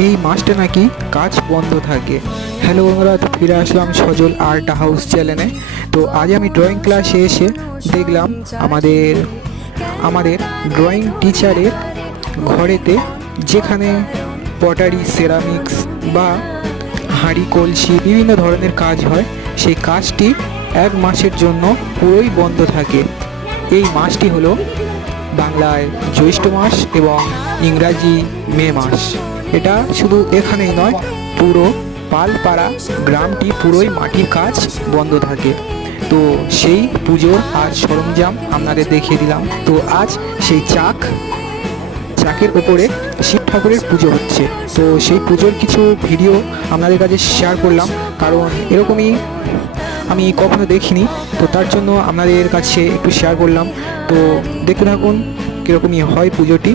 এই মাসটা নাকি কাজ বন্ধ থাকে। হ্যালো বন্ধুরা, তো ফিরে আসলাম সজল আর্ট হাউস চ্যানেলে। তো আজ আমি ড্রয়িং ক্লাসে এসে দেখলাম আমাদের আমাদের ড্রয়িং টিচারের ঘরেতে, যেখানে পটারি, সেরামিক্স বা হাঁড়ি কলসি বিভিন্ন ধরনের কাজ হয়, সেই কাজটি এক মাসের জন্য পুরোই বন্ধ থাকে। এই মাসটি হলো বাংলায় জ্যৈষ্ঠ মাস এবং ইংরাজি মে মাস। এটা শুধু এখানেই নয়, পুরো পালপাড়া গ্রামটি পুরোই মাটির কাজ বন্ধ থাকে। তো সেই পুজোর আজ সরঞ্জাম আপনাদের দেখিয়ে দিলাম। তো আজ সেই চাকের ওপরে শিব ঠাকুরের পুজো হচ্ছে। তো সেই পুজোর কিছু ভিডিও আপনাদের কাছে শেয়ার করলাম, কারণ এরকমই আমি কখনো দেখিনি। তো তার জন্য আপনাদের কাছে একটু শেয়ার করলাম। তো দেখতে থাকুন কীরকমই হয় পুজোটি।